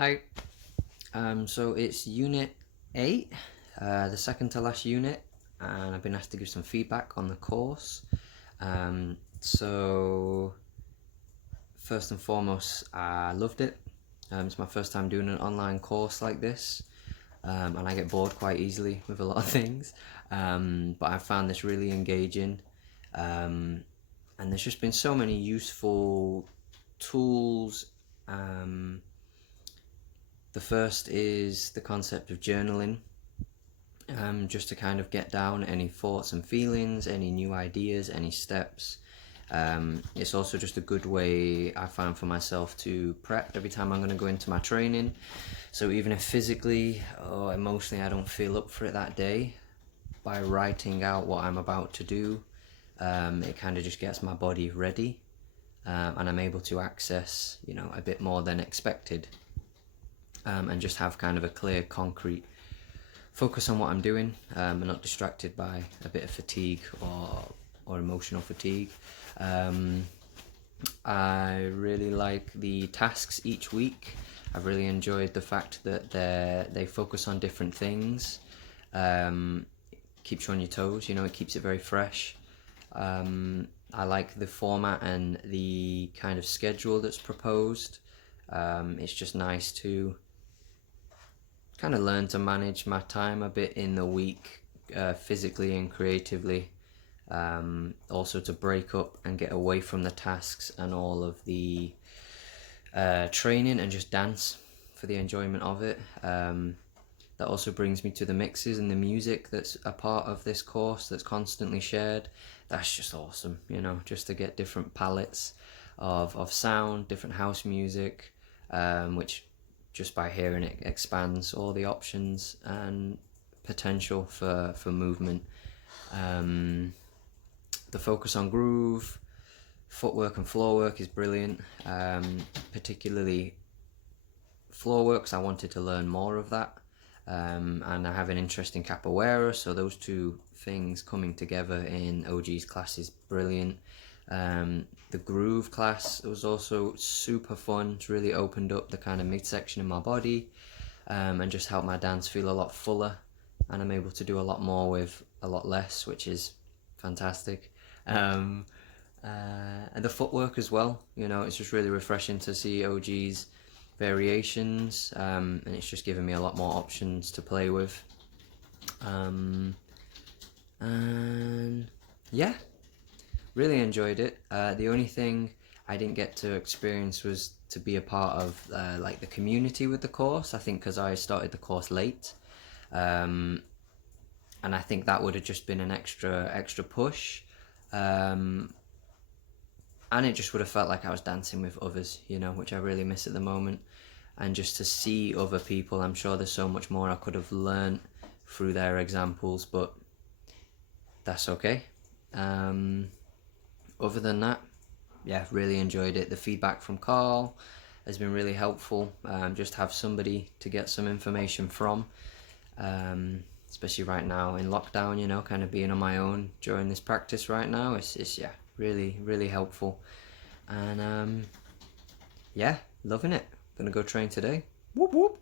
Hi. So it's Unit 8, the second to last unit, and I've been asked to give some feedback on the course. So first and foremost, I loved it. It's my first time doing an online course like this, and I get bored quite easily with a lot of things. But I found this really engaging, and there's just been so many useful tools. The first is the concept of journaling, just to kind of get down any thoughts and feelings, any new ideas, any steps. It's also just a good way I find for myself to prep every time I'm going to go into my training. So even if physically or emotionally I don't feel up for it that day, by writing out what I'm about to do, it kind of just gets my body ready, and I'm able to access, a bit more than expected. And just have kind of a clear, concrete focus on what I'm doing, and not distracted by a bit of fatigue or emotional fatigue. I really like the tasks each week. I've really enjoyed the fact that they focus on different things. Keeps you on your toes, it keeps it very fresh. I like the format and the kind of schedule that's proposed. It's just nice to kind of learn to manage my time a bit in the week, physically and creatively. Also to break up and get away from the tasks and all of the training and just dance for the enjoyment of it. That also brings me to the mixes and the music that's a part of this course that's constantly shared. That's just awesome, just to get different palettes of sound, different house music, which just by hearing it expands all the options and potential for movement. The focus on groove, footwork and floor work is brilliant, particularly floor work, 'cause I wanted to learn more of that. And I have an interest in capoeira, so those two things coming together in OG's class is brilliant. The groove class was also super fun. It's really opened up the kind of midsection in my body, and just helped my dance feel a lot fuller, and I'm able to do a lot more with a lot less, which is fantastic. And the footwork as well, it's just really refreshing to see OG's variations, and it's just given me a lot more options to play with. And yeah, really enjoyed it. The only thing I didn't get to experience was to be a part of like the community with the course. I think because I started the course late, and I think that would have just been an extra push, and it just would have felt like I was dancing with others, which I really miss at the moment. And just to see other people, I'm sure there's so much more I could have learned through their examples, but that's okay. Other than that, yeah, really enjoyed it. The feedback from Carl has been really helpful. Just have somebody to get some information from, especially right now in lockdown, kind of being on my own during this practice right now. It's yeah, really helpful. And yeah, loving it. Gonna go train today. Whoop whoop.